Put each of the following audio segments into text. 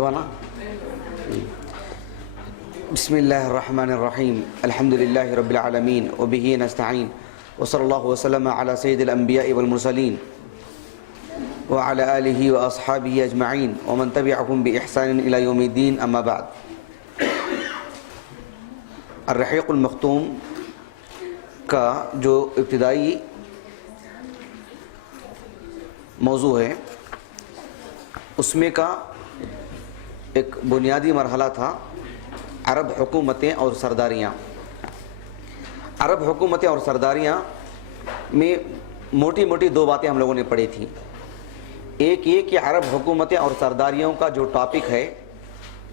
مکتبہ بسم اللہ الرحمن الرحیم الحمد للہ رب العالمین وبہ نستعین وصلی اللہ وسلم علی سید الانبیاء والمرسلین وعلی آلہ واصحابہ اجمعین ومن تبعهم بإحسان الی یوم الدین اما بعد۔ الرحیق المختوم کا جو ابتدائی موضوع ہے اس میں کا ایک بنیادی مرحلہ تھا عرب حکومتیں اور سرداریاں۔ عرب حکومتیں اور سرداریاں میں موٹی موٹی دو باتیں ہم لوگوں نے پڑھی تھیں۔ ایک یہ کہ عرب حکومتیں اور سرداریوں کا جو ٹاپک ہے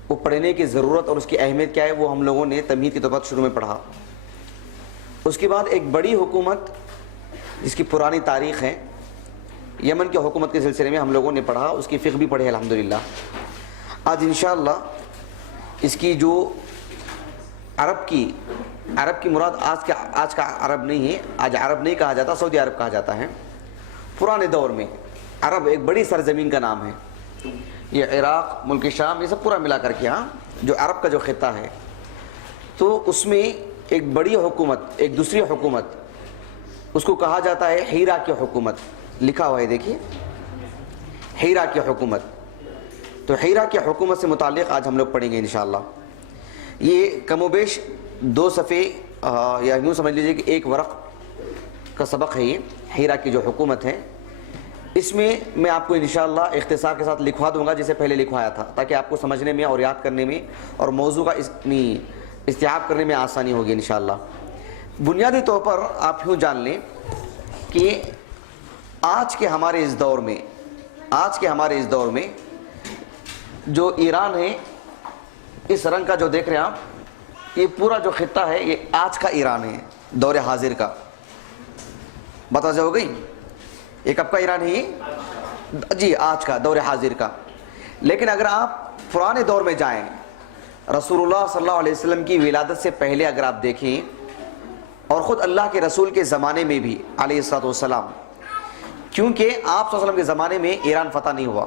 وہ پڑھنے کی ضرورت اور اس کی اہمیت کیا ہے وہ ہم لوگوں نے تمہید کے طور پر شروع میں پڑھا۔ اس کے بعد ایک بڑی حکومت جس کی پرانی تاریخ ہے، یمن کی حکومت کے سلسلے میں ہم لوگوں نے پڑھا، اس کی فقہ بھی پڑھے الحمدللہ۔ آج انشاءاللہ اس کی جو عرب کی مراد آج کا عرب نہیں ہے، آج عرب نہیں کہا جاتا، سعودی عرب کہا جاتا ہے۔ پرانے دور میں عرب ایک بڑی سرزمین کا نام ہے، یہ عراق، ملک شام، یہ سب پورا ملا کر کے جو عرب کا جو خطہ ہے، تو اس میں ایک بڑی حکومت، ایک دوسری حکومت، اس کو کہا جاتا ہے ہیرا کی حکومت۔ لکھا ہوا ہے دیکھیے، ہیرا کی حکومت۔ تو ہیرا کی حکومت سے متعلق آج ہم لوگ پڑھیں گے انشاءاللہ۔ یہ کم و بیش 2 صفحے یا یوں سمجھ لیجیے کہ ایک ورق کا سبق ہے یہ ہیرا کی جو حکومت ہے۔ اس میں میں آپ کو انشاءاللہ اختصار کے ساتھ لکھوا دوں گا جسے پہلے لکھوایا تھا، تاکہ آپ کو سمجھنے میں اور یاد کرنے میں اور موضوع کا استیعاب کرنے میں آسانی ہوگی انشاءاللہ۔ بنیادی طور پر آپ یوں جان لیں کہ آج کے ہمارے اس دور میں جو ایران ہے، اس رنگ کا جو دیکھ رہے ہیں آپ، یہ پورا جو خطہ ہے یہ آج کا ایران ہے، دور حاضر کا۔ بتا ہو گئی یہ کب کا ایران ہے؟ یہ جی آج کا، دور حاضر کا۔ لیکن اگر آپ پرانے دور میں جائیں، رسول اللہ صلی اللہ علیہ وسلم کی ولادت سے پہلے اگر آپ دیکھیں، اور خود اللہ کے رسول کے زمانے میں بھی علیہ الصلوۃ والسلام، کیونکہ آپ صلی اللہ علیہ وسلم کے زمانے میں ایران فتح نہیں ہوا،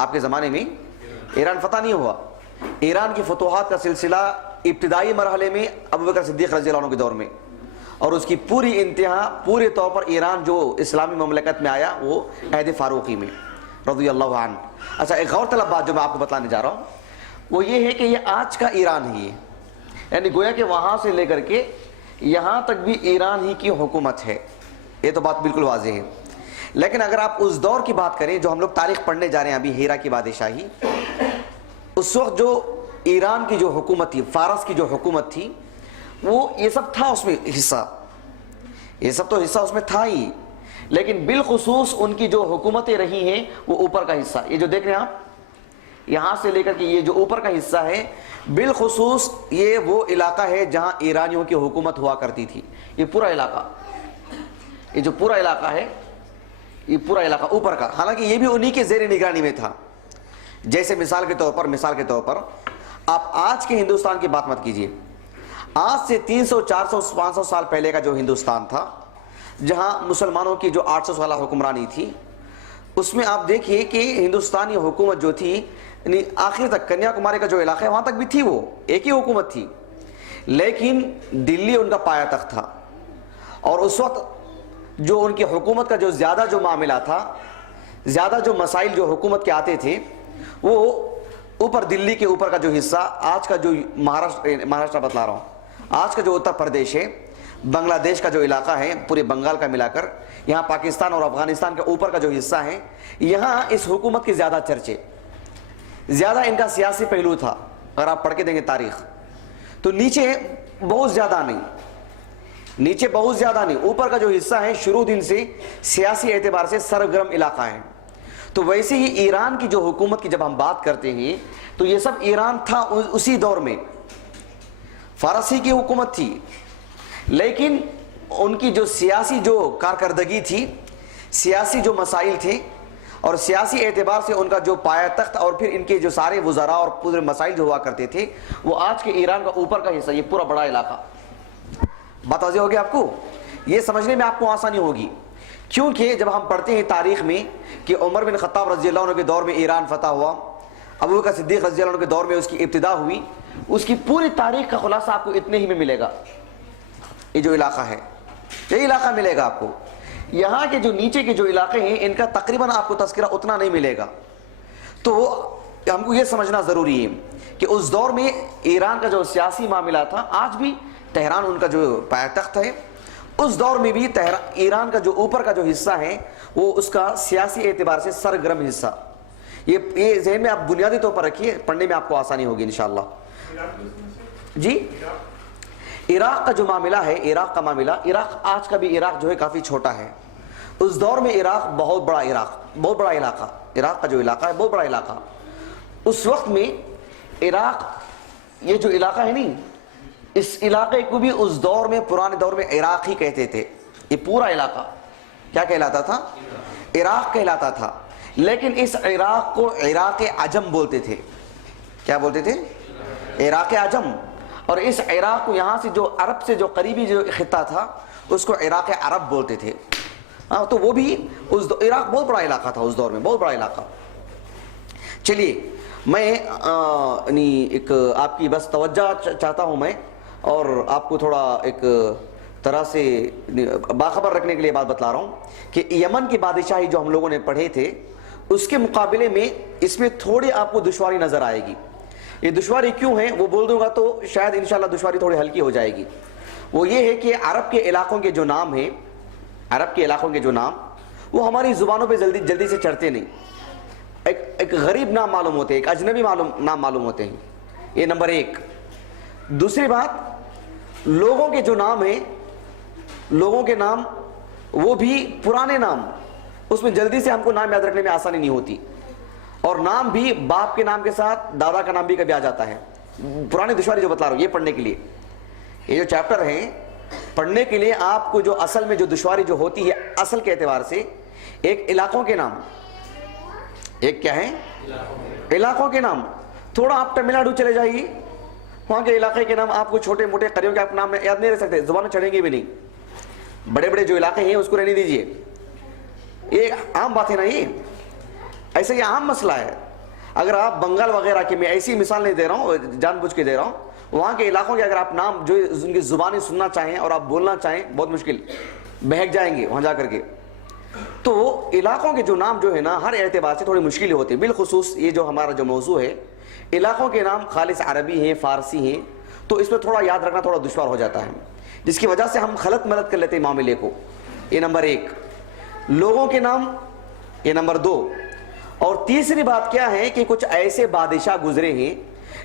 آپ کے زمانے میں ایران فتح نہیں ہوا۔ ایران کی فتوحات کا سلسلہ ابتدائی مرحلے میں ابوبکر صدیق رضی اللہ عنہ کے دور میں، اور اس کی پوری انتہا پورے طور پر ایران جو اسلامی مملکت میں آیا وہ عہد فاروقی میں رضی اللہ عنہ۔ اچھا، ایک غور طلب بات جو میں آپ کو بتانے جا رہا ہوں وہ یہ ہے کہ یہ آج کا ایران ہی ہے، یعنی گویا کہ وہاں سے لے کر کے یہاں تک بھی ایران ہی کی حکومت ہے، یہ تو بات بالکل واضح ہے۔ لیکن اگر آپ اس دور کی بات کریں جو ہم لوگ تاریخ پڑھنے جا رہے ہیں ابھی، ہیرا کی بادشاہی، اس وقت جو ایران کی جو حکومت تھی، فارس کی جو حکومت تھی، وہ یہ سب تھا اس میں حصہ، یہ سب تو حصہ اس میں تھا ہی، لیکن بالخصوص ان کی جو حکومتیں رہی ہیں وہ اوپر کا حصہ، یہ جو دیکھ رہے ہیں آپ، یہاں سے لے کر کے یہ جو اوپر کا حصہ ہے، بالخصوص یہ وہ علاقہ ہے جہاں ایرانیوں کی حکومت ہوا کرتی تھی۔ یہ پورا علاقہ، یہ جو پورا علاقہ ہے، یہ پورا علاقہ اوپر کا، حالانکہ یہ بھی انہی کے زیر نگرانی میں تھا۔ جیسے مثال کے طور پر آپ آج کے ہندوستان کی بات مت کیجیے، آج سے 300 400 500 سال پہلے کا جو ہندوستان تھا، جہاں مسلمانوں کی جو 800 سالہ حکمرانی تھی، اس میں آپ دیکھیے کہ ہندوستانی حکومت جو تھی، یعنی آخر تک کنیا کماری کا جو علاقہ ہے وہاں تک بھی تھی، وہ ایک ہی حکومت تھی، لیکن دلی ان کا پایہ تخت تھا۔ اور اس وقت جو ان کی حکومت کا جو زیادہ جو معاملہ تھا، زیادہ جو مسائل جو حکومت کے آتے تھے، وہ اوپر دلی کے اوپر کا جو حصہ، آج کا جو مہاراشٹر بتلا رہا ہوں، آج کا جو اتر پردیش ہے، بنگلہ دیش کا جو علاقہ ہے، پورے بنگال کا ملا کر، یہاں پاکستان اور افغانستان کے اوپر کا جو حصہ ہے، یہاں اس حکومت کے زیادہ چرچے، زیادہ ان کا سیاسی پہلو تھا۔ اگر آپ پڑھ کے دیں گے تاریخ تو نیچے بہت زیادہ نہیں، اوپر کا جو حصہ ہے شروع دن سے سیاسی اعتبار سے سرگرم علاقہ ہے۔ تو ویسے ہی ایران کی جو حکومت کی جب ہم بات کرتے ہیں تو یہ سب ایران تھا اسی دور میں، فارسی کی حکومت تھی، لیکن ان کی جو سیاسی جو کارکردگی تھی، سیاسی جو مسائل تھے، اور سیاسی اعتبار سے ان کا جو پایہ تخت اور پھر ان کے جو سارے وزراء اور پورے مسائل جو ہوا کرتے تھے، وہ آج کے ایران کا اوپر کا حصہ، یہ پورا بڑا علاقہ۔ بات واضح ہوگی آپ کو، یہ سمجھنے میں آپ کو آسانی ہوگی، کیونکہ جب ہم پڑھتے ہیں تاریخ میں کہ عمر بن خطاب رضی اللہ عنہ کے دور میں ایران فتح ہوا، ابو بکر صدیق رضی اللہ عنہ کے دور میں اس کی ابتدا ہوئی، اس کی پوری تاریخ کا خلاصہ آپ کو اتنے ہی میں ملے گا. یہ جو علاقہ ہے یہی علاقہ ملے گا آپ کو. یہاں کے جو نیچے کے جو علاقے ہیں ان کا تقریباً آپ کو تذکرہ اتنا نہیں ملے گا. تو ہم کو یہ سمجھنا ضروری ہے کہ اس دور میں ایران کا جو سیاسی معاملہ تھا، آج بھی تہران ان کا جو پائے-تخت ہے، اس دور میں بھی ایران کا جو اوپر کا جو حصہ ہے وہ اس کا سیاسی اعتبار سے سرگرم حصہ. یہ ذہن میں آپ بنیادی طور پر رکھیے، پڑھنے میں آپ کو آسانی ہوگی انشاءاللہ. جی عراق کا جو معاملہ ہے، عراق کا معاملہ، عراق آج کا بھی عراق جو ہے کافی چھوٹا ہے. اس دور میں عراق بہت بڑا علاقہ، عراق کا جو علاقہ ہے بہت بڑا علاقہ. اس وقت میں عراق یہ جو علاقہ ہے نہیں، اس علاقے کو بھی اس دور میں پرانے دور میں عراق ہی کہتے تھے. یہ پورا علاقہ کیا کہلاتا تھا؟ عراق کہلاتا تھا. لیکن اس عراق کو عراق عجم بولتے تھے. کیا بولتے تھے؟ عراق عجم. اور اس عراق کو یہاں سے جو عرب سے جو قریبی جو خطہ تھا اس کو عراق عرب بولتے تھے. تو وہ بھی عراق بہت بڑا علاقہ تھا اس دور میں، بہت بڑا علاقہ. چلیے میں ایک آپ کی بس توجہ چاہتا ہوں میں، اور آپ کو تھوڑا ایک طرح سے باخبر رکھنے کے لیے بات بتلا رہا ہوں کہ یمن کی بادشاہی جو ہم لوگوں نے پڑھے تھے اس کے مقابلے میں اس میں تھوڑی آپ کو دشواری نظر آئے گی. یہ دشواری کیوں ہے وہ بول دوں گا تو شاید انشاءاللہ دشواری تھوڑی ہلکی ہو جائے گی. وہ یہ ہے کہ عرب کے علاقوں کے جو نام ہیں، عرب کے علاقوں کے جو نام وہ ہماری زبانوں پہ جلدی سے چڑھتے نہیں. ایک غریب نام معلوم ہوتے ہیں، ایک اجنبی نام معلوم ہوتے ہیں. یہ نمبر ایک. دوسری بات، لوگوں کے جو نام ہیں، لوگوں کے نام وہ بھی پرانے نام، اس میں جلدی سے ہم کو نام یاد رکھنے میں آسانی نہیں ہوتی. اور نام بھی باپ کے نام کے ساتھ دادا کا نام بھی کبھی آ جاتا ہے. پرانی دشواری جو بتلا رہا ہوں یہ پڑھنے کے لیے، یہ جو چیپٹر ہیں پڑھنے کے لیے آپ کو جو اصل میں جو دشواری جو ہوتی ہے اصل کے اعتبار سے، ایک علاقوں کے نام، ایک کیا ہے؟ علاقوں کے نام. تھوڑا آپ تمل ناڈو چلے جائیے، وہاں کے علاقے کے نام آپ کو چھوٹے موٹے قریوں کے آپ نام یاد نہیں رہ سکتے، زبانیں چڑھیں گے بھی نہیں. بڑے بڑے جو علاقے ہیں اس کو رہنے دیجئے، یہ عام بات ہے نا. یہ ایسے یہ عام مسئلہ ہے. اگر آپ بنگال وغیرہ کے، میں ایسی مثال نہیں دے رہا ہوں، جان بوجھ کے دے رہا ہوں، وہاں کے علاقوں کے اگر آپ نام جو ان کی زبانیں سننا چاہیں اور آپ بولنا چاہیں بہت مشکل، بہک جائیں گے وہاں جا کر کے. تو علاقوں کے جو نام جو ہے نا ہر اعتبار سے تھوڑی مشکل ہوتی ہے. بالخصوص یہ جو ہمارا جو موضوع ہے علاقوں کے نام خالص عربی ہیں، فارسی ہیں، تو اس میں تھوڑا یاد رکھنا تھوڑا دشوار ہو جاتا ہے، جس کی وجہ سے ہم غلط ملت کر لیتے ہیں معاملے کو. یہ نمبر ایک. لوگوں کے نام یہ نمبر دو. اور تیسری بات کیا ہے کہ کچھ ایسے بادشاہ گزرے ہیں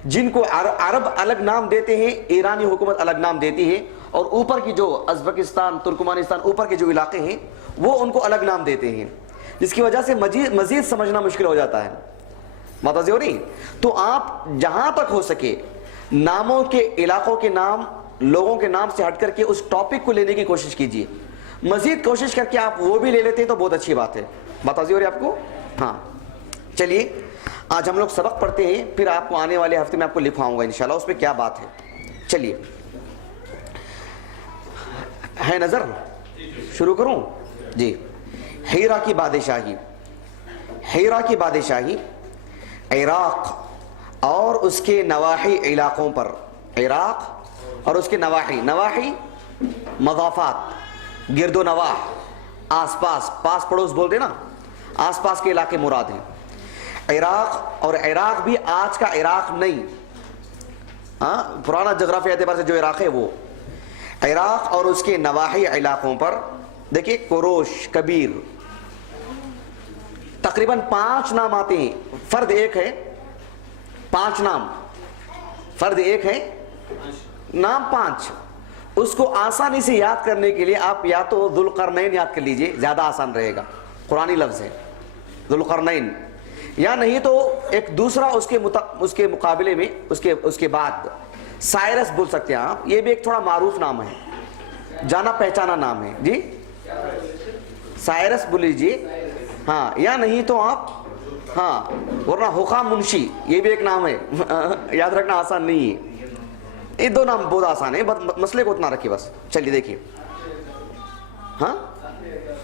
جن کو عرب الگ نام دیتے ہیں، ایرانی حکومت الگ نام دیتی ہے، اور اوپر کی جو ازبکستان، ترکمانستان، اوپر کے جو علاقے ہیں وہ ان کو الگ نام دیتے ہیں، جس کی وجہ سے مزید سمجھنا مشکل ہو جاتا ہے. بات واضح ہو رہی؟ تو آپ جہاں تک ہو سکے ناموں کے، علاقوں کے نام، لوگوں کے نام سے ہٹ کر کے اس ٹاپک کو لینے کی کوشش کیجیے. مزید کوشش کر کے آپ وہ بھی لے لیتے ہیں تو بہت اچھی بات ہے. بات واضح ہو رہی ہے آپ کو؟ ہاں. چلیے آج ہم لوگ سبق پڑھتے ہیں، پھر آپ کو آنے والے ہفتے میں آپ کو لکھواؤں گا انشاءاللہ اس پہ کیا بات ہے. چلیے ہے نظر، شروع کروں؟ جی. ہیرا کی بادشاہی. ہیرا کی بادشاہی عراق اور اس کے نواحی علاقوں پر، عراق اور اس کے نواحی مضافات، گرد و نواح، آس پاس، پاس پڑوس بولتے نا، آس پاس کے علاقے مراد ہیں. عراق، اور عراق بھی آج کا عراق نہیں، پرانا جغرافیہ اعتبار سے جو عراق ہے وہ. عراق اور اس کے نواحی علاقوں پر دیکھیں کوروش، کبیر، تقریباً 5 نام آتے ہیں. فرد ایک ہے، 5 نام، فرد ایک ہے، نام 5. اس کو آسانی سے یاد کرنے کے لیے آپ یا تو ذوالقرنین یاد کر لیجئے، زیادہ آسان رہے گا، قرآنی لفظ ہے ذوالقرنین. یا نہیں تو ایک دوسرا اس کے مقابلے میں اس کے بعد سائرس بول سکتے ہیں آپ. یہ بھی ایک تھوڑا معروف نام ہے، جانا پہچانا نام ہے. جی سائرس بول لیجئے. ہاں. یا نہیں تو آپ، ہاں، ورنہ حقا منشی یہ بھی ایک نام ہے، یاد رکھنا آسان نہیں ہے. یہ 2 نام بہت آسان ہے، مسئلے کو اتنا رکھیے بس. چلیے دیکھیے. ہاں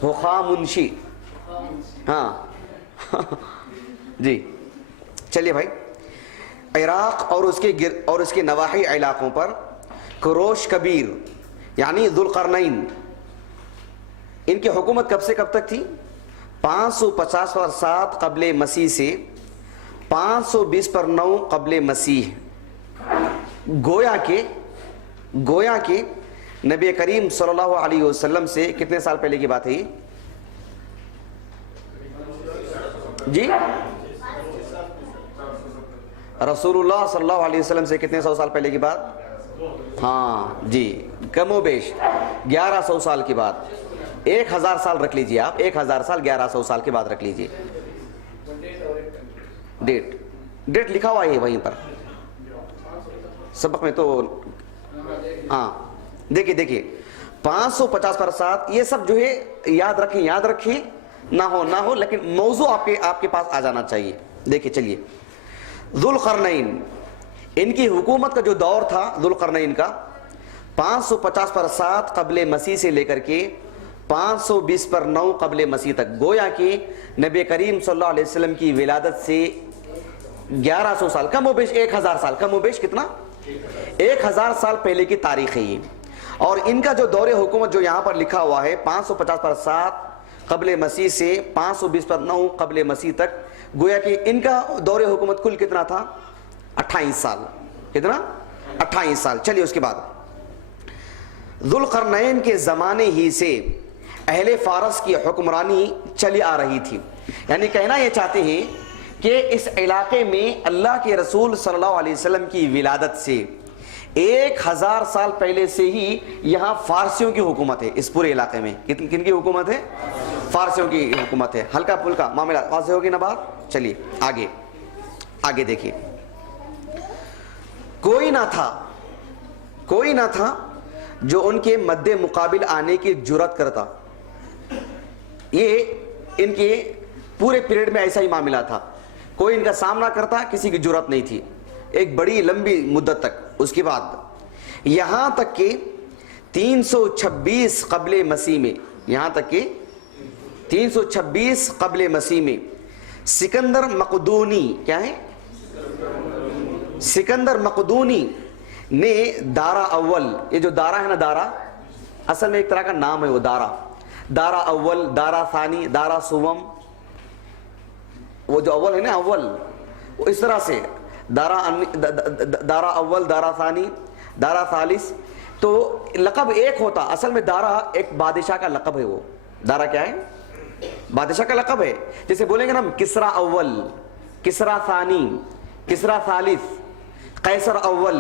حقا منشی. ہاں جی چلیے بھائی. عراق اور اس کے نواحی علاقوں پر کروش کبیر یعنی ذوالقرنین، ان کی حکومت کب سے کب تک تھی؟ 550 پر 7 قبل مسیح سے 520 پر 9 قبل مسیح۔ گویا کہ نبی کریم صلی اللہ علیہ وسلم سے کتنے سال پہلے کی بات ہے یہ؟ جی رسول اللہ صلی اللہ علیہ وسلم سے کتنے سو سال پہلے کی بات؟ ہاں جی، کم و بیش 1100 سال کی بات۔ 1000 سال رکھ لیجئے آپ، 1000 سال 1100 سال کے بعد رکھ لیجئے۔ ڈیٹ لکھا ہوا ہے وہیں پر سبق میں تو، ہاں دیکھیے 550 پر 7، یہ سب جو ہے یاد رکھیں نہ ہو لیکن موضوع آپ کے پاس آ جانا چاہیے۔ دیکھیے چلیے، ذوالقرنین ان کی حکومت کا جو دور تھا ذوالقرنین کا 550 پر 7 قبل مسیح سے لے کر کے 520 پر 9 قبل مسیح تک، گویا کہ نبی کریم صلی اللہ علیہ وسلم کی ولادت سے 1100 سال، کم و بیش 1000 سال، کم و بیش کتنا؟ 1000 سال پہلے کی تاریخ ہے یہ۔ اور ان کا جو دور حکومت جو یہاں پر لکھا ہوا ہے 550 پر 7 قبل مسیح سے 520 پر 9 قبل مسیح تک، گویا کہ ان کا دور حکومت کل کتنا تھا؟ 28 سال۔ کتنا؟ 28 سال۔ چلیے اس کے بعد ذوالقرنین کے زمانے ہی سے اہل فارس کی حکمرانی چلی آ رہی تھی، یعنی کہنا یہ چاہتے ہیں کہ اس علاقے میں اللہ کے رسول صلی اللہ علیہ وسلم کی ولادت سے 1000 سال پہلے سے ہی یہاں فارسیوں کی حکومت ہے۔ اس پورے علاقے میں کن کی حکومت ہے؟ فارسیوں کی حکومت ہے۔ ہلکا پھلکا معاملہ واضح ہوگی نا بات؟ چلیے آگے دیکھیے، کوئی نہ تھا جو ان کے مد مقابل آنے کی جرات کرتا۔ یہ ان کے پورے پیریڈ میں ایسا ہی معاملہ تھا، کوئی ان کا سامنا کرتا، کسی کی جرات نہیں تھی ایک بڑی لمبی مدت تک۔ اس کے بعد یہاں تک کہ 326 قبل مسیح میں، یہاں تک کہ 326 قبل مسیح میں سکندر مقدونی، کیا ہے؟ سکندر مقدونی نے دارا اول، یہ جو دارا ہے نا، دارا اصل میں ایک طرح کا نام ہے وہ، دارا اول، دارا ثانی، دارا سوم، وہ جو اول ہے نا اول، وہ اس طرح سے دارا اول، دارا ثانی، دارا ثالث، تو لقب ایک ہوتا، اصل میں دارا ایک بادشاہ کا لقب ہے۔ وہ دارا کیا ہے؟ بادشاہ کا لقب ہے۔ جیسے بولیں گے نا کسرا اول، کسرا ثانی، کسرا ثالث، قیصر اول،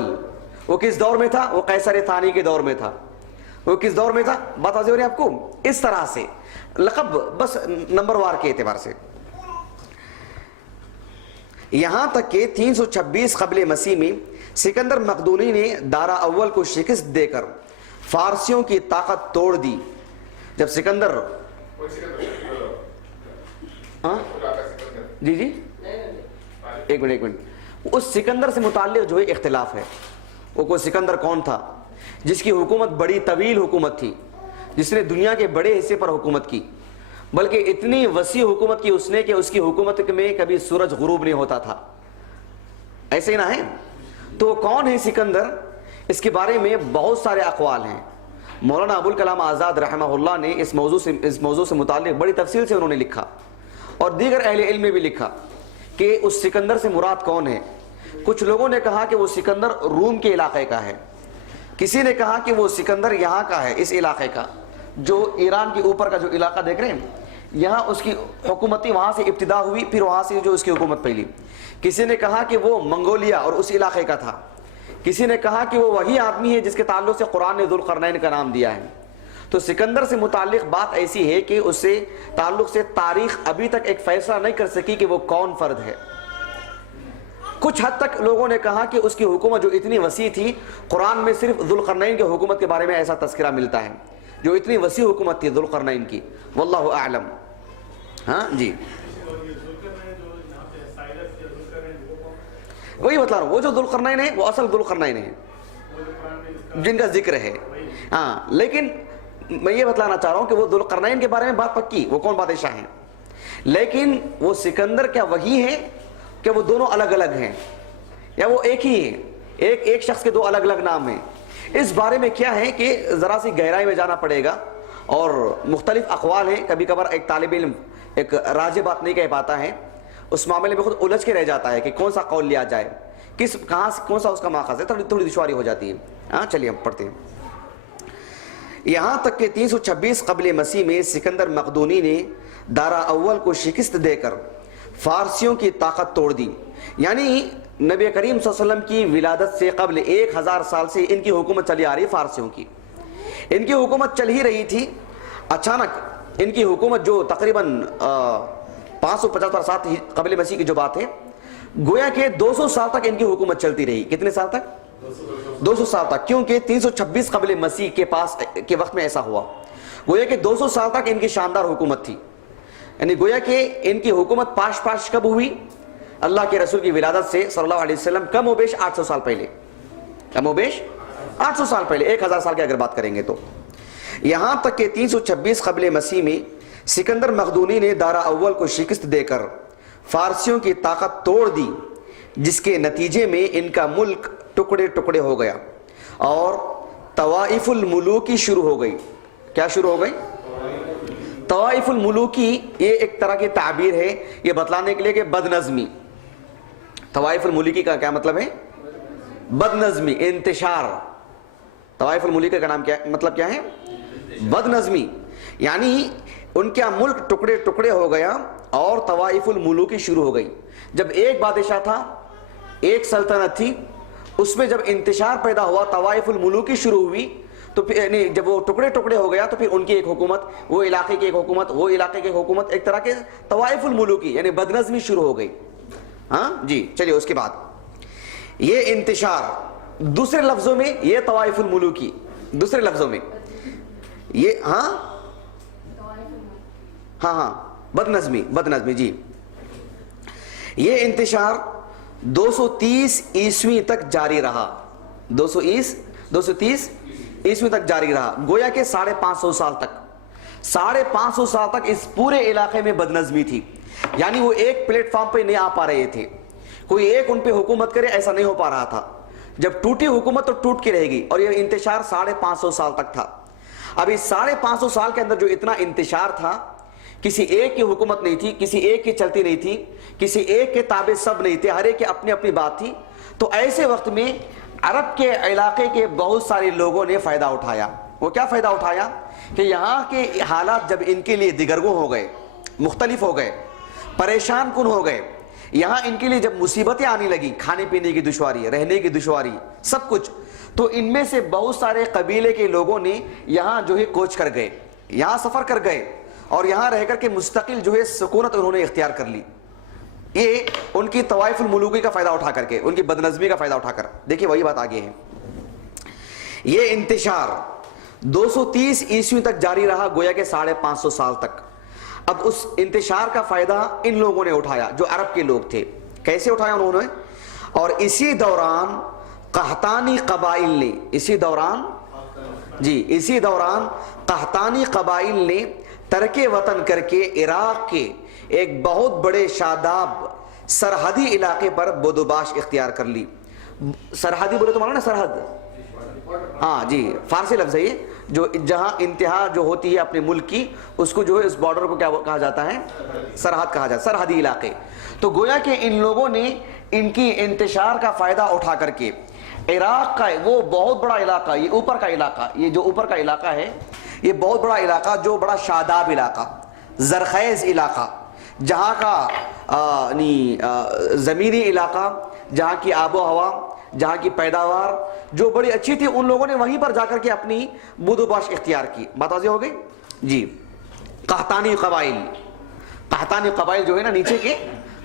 وہ کس دور میں تھا؟ وہ قیصر ثانی کے دور میں تھا۔ وہ کس دور میں تھا؟ بات واضح ہو رہی ہے آپ کو؟ اس طرح سے لقب بس نمبر وار کے اعتبار سے۔ یہاں تک کہ 326 قبل مسیح میں سکندر مقدونی نے دارا اول کو شکست دے کر فارسیوں کی طاقت توڑ دی۔ جب سکندر جی ایک منٹ، اس سکندر سے متعلق جو ہے اختلاف ہے، وہ کوئی سکندر کون تھا جس کی حکومت بڑی طویل حکومت تھی، جس نے دنیا کے بڑے حصے پر حکومت کی، بلکہ اتنی وسیع حکومت کی اس نے کہ اس کی حکومت میں کبھی سورج غروب نہیں ہوتا تھا، ایسے ہی نہ ہے؟ تو کون ہے سکندر؟ اس کے بارے میں بہت سارے اقوال ہیں۔ مولانا ابوالکلام آزاد رحمہ اللہ نے اس موضوع سے متعلق بڑی تفصیل سے انہوں نے لکھا، اور دیگر اہل علم نے بھی لکھا کہ اس سکندر سے مراد کون ہے۔ کچھ لوگوں نے کہا کہ وہ سکندر روم کے علاقے کا ہے، کسی نے کہا کہ وہ سکندر یہاں کا ہے، اس علاقے کا، جو ایران کے اوپر کا جو علاقہ دیکھ رہے ہیں، یہاں اس کی حکومتی وہاں سے ابتدا ہوئی، پھر وہاں سے جو اس کی حکومت پھیلی۔ کسی نے کہا کہ وہ منگولیا اور اس علاقے کا تھا، کسی نے کہا کہ وہ وہی آدمی ہے جس کے تعلق سے قرآن نے ذوالقرنین کا نام دیا ہے۔ تو سکندر سے متعلق بات ایسی ہے کہ اس سے تعلق سے تاریخ ابھی تک ایک فیصلہ نہیں کر سکی کہ وہ کون فرد ہے۔ کچھ حد تک لوگوں نے کہا کہ اس کی حکومت جو اتنی وسیع تھی، قرآن میں صرف ذوالقرنین کی حکومت کے بارے میں ایسا تذکرہ ملتا ہے، جو اتنی وسیع حکومت تھی ذوالقرنین کی، واللہ اعلم۔ ہاں جی وہی بتلا رہا ہوں، وہ جو ذوالقرنین ہے وہ اصل ذوالقرنین ہے جن کا ذکر ہے۔ ہاں لیکن میں یہ بتلانا چاہ رہا ہوں کہ وہ ذوالقرنین کے بارے میں بات پکی، وہ کون بادشاہ ہیں، لیکن وہ سکندر کیا وہی ہے کہ وہ دونوں الگ الگ ہیں؟ یا وہ ایک ہی ہے؟ ایک شخص کے دو الگ الگ نام ہیں؟ اس بارے میں کیا ہے کہ ذرا سی گہرائی میں جانا پڑے گا، اور مختلف اقوال ہیں. کبھی کبھار ایک طالب علم ایک راجع بات نہیں کہہ پاتا ہے، اس معاملے میں خود الجھ کے رہ جاتا ہے کہ کون سا قول لیا جائے، کہاں سے کون سا اس کا ماخذ ہے، تھوڑی دشواری ہو جاتی ہے. ہاں چلیے ہم پڑھتے ہیں. یہاں تک کہ 326 قبل مسیح میں سکندر مقدونی نے دارا اول کو شکست دے کر فارسیوں کی طاقت توڑ دی. یعنی نبی کریم صلی اللہ علیہ وسلم کی ولادت سے قبل 1000 سال سے ان کی حکومت چلی آ رہی فارسیوں کی. ان کی حکومت چل ہی رہی تھی، اچانک ان کی حکومت جو تقریباً 550 سال قبل مسیح کی جو بات ہے، گویا کہ 200 سال تک ان کی حکومت چلتی رہی. کتنے سال تک؟ 200 سال تک. کیونکہ 326 قبل مسیح کے وقت میں ایسا ہوا. گویا کہ 200 سال تک ان کی شاندار حکومت تھی. یعنی گویا کہ ان کی حکومت پاش کب ہوئی؟ اللہ کے رسول کی ولادت سے صلی اللہ علیہ وسلم کم و بیش 800 سال پہلے. کم و بیش 800 سال پہلے، 1000 سال کی اگر بات کریں گے تو. یہاں تک کہ 326 قبل مسیح میں سکندر مقدونی نے دارا اول کو شکست دے کر فارسیوں کی طاقت توڑ دی، جس کے نتیجے میں ان کا ملک ٹکڑے ٹکڑے ہو گیا اور طوائف الملوکی شروع ہو گئی. کیا شروع ہو گئی؟ طوائف الملوکی. یہ ایک طرح کی تعبیر ہے یہ بتلانے کے لیے کہ بد نظمی. طوائف الملوکی کا کیا مطلب ہے؟ بد نظمی، انتشار. طوائف الملوکی کا نام کیا مطلب کیا ہے؟ بد نظمی. یعنی ان کا ملک ٹکڑے ٹکڑے ہو گیا اور طوائف الملوکی شروع ہو گئی. جب ایک بادشاہ تھا، ایک سلطنت تھی، اس میں جب انتشار پیدا ہوا، طوائف الملوکی شروع ہوئی، تو پھر یعنی جب وہ ٹکڑے ٹکڑے ہو گیا تو پھر ان کی ایک حکومت، وہ علاقے کی ایک حکومت، وہ علاقے کی حکومت، ایک طرح کے طوائف الملوکی یعنی بدنظمی شروع ہو گئی. ہاں جی چلیے. اس کے بعد یہ انتشار، دوسرے لفظوں میں یہ طوائف الملوکی، دوسرے لفظوں میں یہ ہاں بدنظمی جی. یہ انتشار 230 عیسوی تک جاری رہا. 230 عیسوی تک جاری رہا. گویا کہ 550 سال تک، 550 سال تک اس پورے علاقے میں بدنظمی تھی. یعنی وہ ایک پلیٹ فارم پہ نہیں آ پا رہے تھے، کوئی ایک ان پہ حکومت کرے ایسا نہیں ہو پا رہا تھا. جب ٹوٹی حکومت تو ٹوٹ کے رہے گی، اور یہ انتشار 550 سال تک تھا. اب اس 550 سال کے اندر جو اتنا انتشار تھا، کسی ایک کی حکومت نہیں تھی، کسی ایک کی چلتی نہیں تھی، کسی ایک کے تابع سب نہیں تھے، ہر ایک کی اپنی اپنی بات تھی. تو ایسے وقت میں عرب کے علاقے کے بہت سارے لوگوں نے فائدہ اٹھایا. وہ کیا فائدہ اٹھایا؟ کہ یہاں کے حالات جب ان کے لیے دگرگوں ہو گئے، مختلف ہو گئے، پریشان کن ہو گئے، یہاں ان کے لیے جب مصیبتیں آنے لگی، کھانے پینے کی دشواری، رہنے کی دشواری، سب کچھ، تو ان میں سے بہت سارے قبیلے کے لوگوں نے یہاں جو ہے کوچ کر گئے، یہاں سفر کر گئے، اور یہاں رہ کر کے مستقل جو ہے سکونت انہوں نے اختیار کر لی. یہ ان کی طوائف الملوکی کا فائدہ اٹھا کر کے، ان کی بدنظمی کا فائدہ اٹھا کر. دیکھیے وہی بات آگے ہے. یہ انتشار 230 عیسوی تک جاری رہا، گویا کہ 550 سال تک. اب اس انتشار کا فائدہ ان لوگوں نے اٹھایا جو عرب کے لوگ تھے. کیسے اٹھایا انہوں نے؟ اور اسی دوران قحطانی قبائل نے، اسی دوران قحطانی قبائل نے ترک وطن کر کے عراق کے ایک بہت بڑے شاداب سرحدی علاقے پر بدوباش اختیار کر لی. سرحدی بولے تو مانو نا سرحد، ہاں جی فارسی لفظ ہے یہ، جو جہاں انتہا جو ہوتی ہے اپنے ملک کی، اس کو جو ہے اس بارڈر کو کیا کہا جاتا ہے؟ سرحد کہا جاتا ہے، سرحدی علاقے. تو گویا کہ ان لوگوں نے ان کی انتشار کا فائدہ اٹھا کر کے عراق کا وہ بہت بڑا علاقہ، یہ اوپر کا علاقہ، یہ جو اوپر کا علاقہ ہے، یہ بہت بڑا علاقہ، جو بڑا شاداب علاقہ، زرخیز علاقہ، جہاں کا زمینی علاقہ، جہاں کی آب و ہوا، جہاں کی پیداوار جو بڑی اچھی تھی، ان لوگوں نے وہیں پر جا کر کے اپنی بدوباش اختیار کی. بات واضح ہو گئی جی. قحطانی قبائل جو ہے نا نیچے کے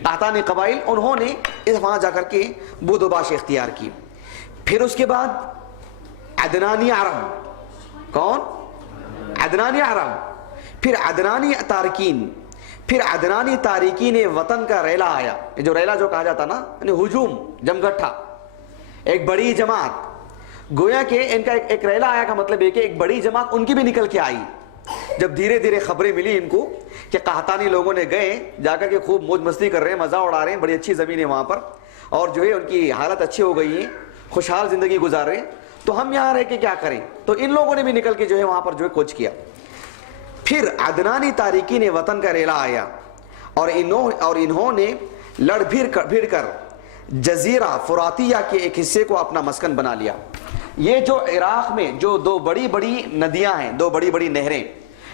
قحطانی قبائل، انہوں نے وہاں جا کر کے بدوباش اختیار کی. پھر اس کے بعد عدنانی عرب. کون؟ عدنانی عرب. پھر عدنانی تارکین. پھر عدنانی تارکین وطن کا ریلا آیا. جو ریلا جو کہا جاتا نا، یعنی ہجوم، جمگٹھا، ایک بڑی جماعت. گویا کہ ان کا ایک ریلا آیا کا مطلب ہے کہ ایک بڑی جماعت ان کی بھی نکل کے آئی. جب دھیرے دھیرے خبریں ملی ان کو کہ قحطانی لوگوں نے گئے، جا کر کے خوب موج مستی کر رہے ہیں، مزہ اڑا رہے ہیں، بڑی اچھی زمین ہے وہاں پر، اور جو ہے ان کی حالت اچھی ہو گئی ہے, خوشحال زندگی گزار رہے ہیں, تو ہم یہاں رہ کے کیا کریں؟ تو ان لوگوں نے بھی نکل کے جو ہے وہاں پر جو ہے کوچ کیا. پھر عدنانی تارکین وطن کا ریلا آیا اور انہوں نے لڑ بھیڑ کر جزیرہ فراتیہ کے ایک حصے کو اپنا مسکن بنا لیا. یہ جو عراق میں جو دو بڑی بڑی ندیاں ہیں, دو بڑی بڑی نہریں,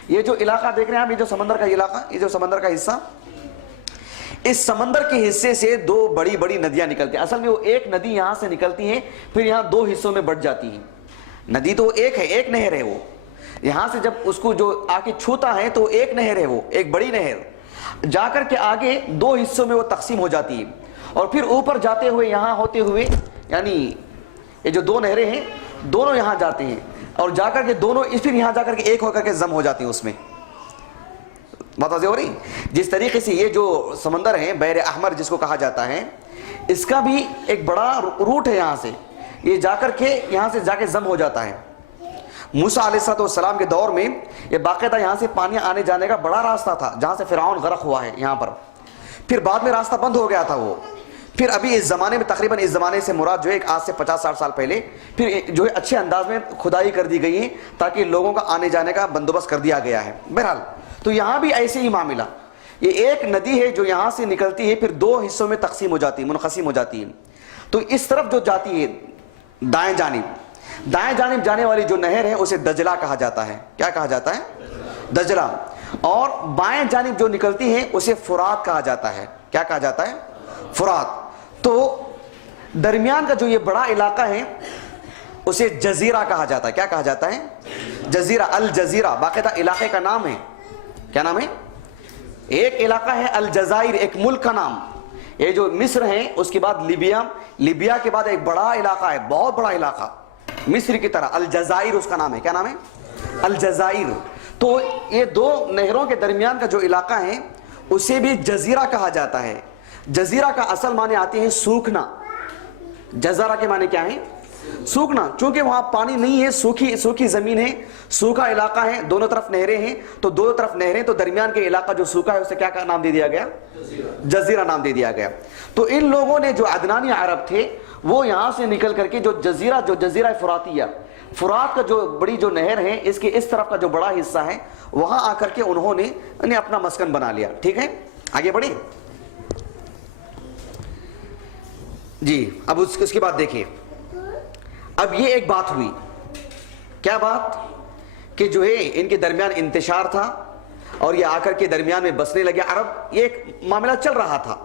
یہ جو علاقہ دیکھ رہے ہیں آپ, یہ جو سمندر کا علاقہ, یہ جو سمندر کا حصہ, اس سمندر کے حصے سے دو بڑی بڑی ندیاں نکلتی ہیں. اصل میں وہ ایک ندی یہاں سے نکلتی ہے, پھر یہاں دو حصوں میں بٹ جاتی ہیں. ندی تو ایک ہے, ایک نہر ہے وہ, یہاں سے جب اس کو جو آ کے چھوتا ہے تو ایک نہر ہے, وہ ایک بڑی نہر, جا کر کے آگے دو حصوں میں وہ تقسیم ہو جاتی ہے, اور پھر اوپر جاتے ہوئے یہاں ہوتے ہوئے, یعنی یہ جو دو نہریں ہیں دونوں یہاں جاتے ہیں, اور جا کر کے دونوں پھر یہاں جا کر کے ایک ہو کر کے ضم ہو جاتی ہیں اس میں. بات واضح ہو رہی؟ جس طریقے سے یہ جو سمندر ہے بحر احمر جس کو کہا جاتا ہے, اس کا بھی ایک بڑا روٹ ہے یہاں سے, یہ جا کر کے یہاں سے جا کے ضم ہو جاتا ہے. موسیٰ علیہ السلام کے دور میں یہ باقاعدہ یہاں سے پانی آنے جانے کا بڑا راستہ تھا, جہاں سے فرعون غرق ہوا ہے یہاں پر. پھر بعد میں راستہ بند ہو گیا تھا وہ. پھر ابھی اس زمانے میں, تقریباً اس زمانے سے مراد جو ہے آج سے 50-60 سال پہلے, پھر جو ہے اچھے انداز میں کھدائی کر دی گئی ہے تاکہ لوگوں کا آنے جانے کا بندوبست کر دیا گیا ہے. بہرحال تو یہاں بھی ایسے ہی معاملہ, یہ ایک ندی ہے جو یہاں سے نکلتی ہے, پھر دو حصوں میں تقسیم ہو جاتی ہے, منقسم ہو جاتی ہے. تو اس طرف جو جاتی ہے دائیں جانب جانے والی جو نہر ہے اسے دجلہ کہا جاتا ہے. کیا کہا جاتا ہے؟ دجلہ. اور بائیں جانب جو نکلتی ہے اسے فرات کہا جاتا ہے. کیا کہا جاتا ہے؟ فرات. تو درمیان کا جو یہ بڑا علاقہ ہے اسے جزیرہ کہا جاتا ہے. کیا کہا جاتا ہے؟ جزیرہ. الجزیرہ باقاعدہ علاقے کا نام ہے. کیا نام ہے؟ ایک علاقہ ہے الجزائر, ایک ملک کا نام. یہ جو مصر ہے, اس کے بعد لیبیا کے بعد ایک بڑا علاقہ ہے, بہت بڑا علاقہ مصر کی طرح, الجزائر اس کا نام ہے. کیا نام ہے؟ الجزائر. تو یہ دو نہروں کے درمیان کا جو علاقہ ہے اسے بھی جزیرہ کہا جاتا ہے. جزیرہ کا اصل معنی آتے ہیں سوکھنا. جزیرہ کے معنی کیا ہے؟ سوکھنا. چونکہ وہاں پانی نہیں ہے, سوکھی زمین ہے, سوکھا علاقہ ہے, دونوں طرف نہریں ہیں, تو دونوں طرف نہریں, تو درمیان کے علاقہ جو سوکھا ہے اسے کیا نام دے دیا گیا؟ جزیرہ نام دے دیا گیا. تو ان لوگوں نے جو عدنانی عرب تھے وہ یہاں سے نکل کر کے جو جزیرہ فراتیہ, فرات کا جو بڑی جو نہر ہے اس کے اس طرف کا جو بڑا حصہ ہے, وہاں آ کر کے انہوں نے اپنا مسکن بنا لیا. ٹھیک ہے, آگے بڑھیں. جی اب اس کے بعد دیکھیں, اب یہ ایک بات ہوئی. کیا بات؟ کہ جو ہے ان کے درمیان انتشار تھا اور یہ آ کر کے درمیان میں بسنے لگے عرب. یہ ایک معاملہ چل رہا تھا.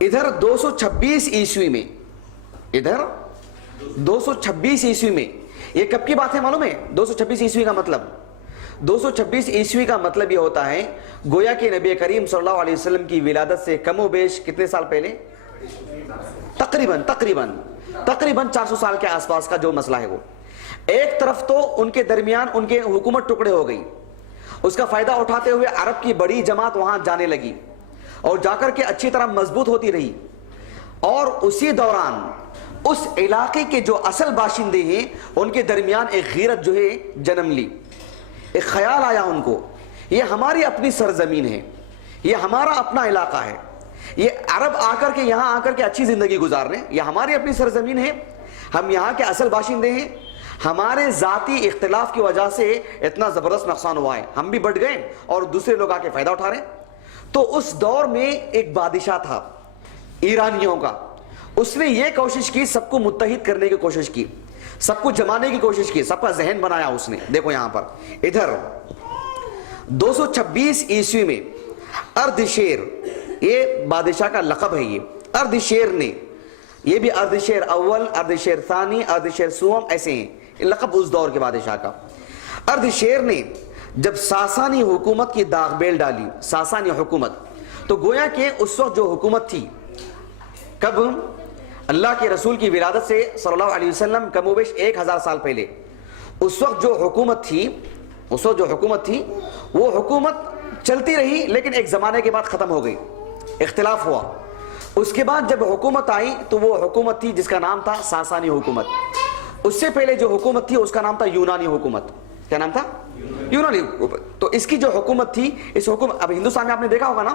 ادھر 226 عیسوی میں, ادھر 226 عیسوی میں, یہ کب کی بات ہے معلوم ہے؟ 226 عیسوی کا مطلب, 226 عیسوی کا مطلب یہ ہوتا ہے گویا کہ نبی کریم صلی اللہ علیہ وسلم کی ولادت سے کم و بیش کتنے سال پہلے؟ تقریباً 400 سال کے آس پاس کا جو مسئلہ ہے وہ. ایک طرف تو ان کے درمیان ان کے حکومت ٹکڑے ہو گئی, اس کا فائدہ اٹھاتے ہوئے عرب کی بڑی جماعت وہاں جانے لگی اور جا کر کے اچھی طرح مضبوط ہوتی رہی. اور اسی دوران اس علاقے کے جو اصل باشندے ہیں ان کے درمیان ایک غیرت جو ہے جنم لی. ایک خیال آیا ان کو, یہ ہماری اپنی سرزمین ہے, یہ ہمارا اپنا علاقہ ہے, یہ عرب آ کر کے یہاں آ کر کے اچھی زندگی گزار رہے ہیں, یہ ہماری اپنی سرزمین ہے, ہم یہاں کے اصل باشندے ہیں, ہمارے ذاتی اختلاف کی وجہ سے اتنا زبردست نقصان ہوا ہے, ہم بھی بٹ گئے اور دوسرے لوگ آ کے فائدہ اٹھا رہے ہیں. تو اس دور میں ایک بادشاہ تھا ایرانیوں کا, اس نے یہ کوشش کی سب کو متحد کرنے کی کوشش کی, سب کو جمانے کی کوشش کی, سب کا ذہن بنایا اس نے. دیکھو یہاں پر ادھر 226 عیسوی میں اردشیر, یہ بادشاہ کا لقب ہے, یہ اردشیر نے, یہ بھی اردشیر اول, اردشیر ثانی, اردشیر سوم, ایسے ہیں لقب اس دور کے بادشاہ کا. اردشیر نے جب ساسانی حکومت کی داغ بیل ڈالی, ساسانی حکومت, تو گویا کہ اس وقت جو حکومت تھی, کب؟ اللہ کے رسول کی ولادت سے صلی اللہ علیہ وسلم کم و بیش 1000 سال پہلے, اس وقت جو حکومت تھی وہ حکومت چلتی رہی, لیکن ایک زمانے کے بعد ختم ہو گئی, اختلاف ہوا. اس کے بعد جب حکومت آئی تو وہ حکومت تھی جس کا نام تھا ساسانی حکومت. اس سے پہلے جو حکومت تھی اس کا نام تھا یونانی حکومت. کیا نام تھا؟ یونانی حکومت. تو اس کی جو حکومت تھی, اس حکومت, اب ہندوستان میں آپ نے دیکھا ہوگا نا,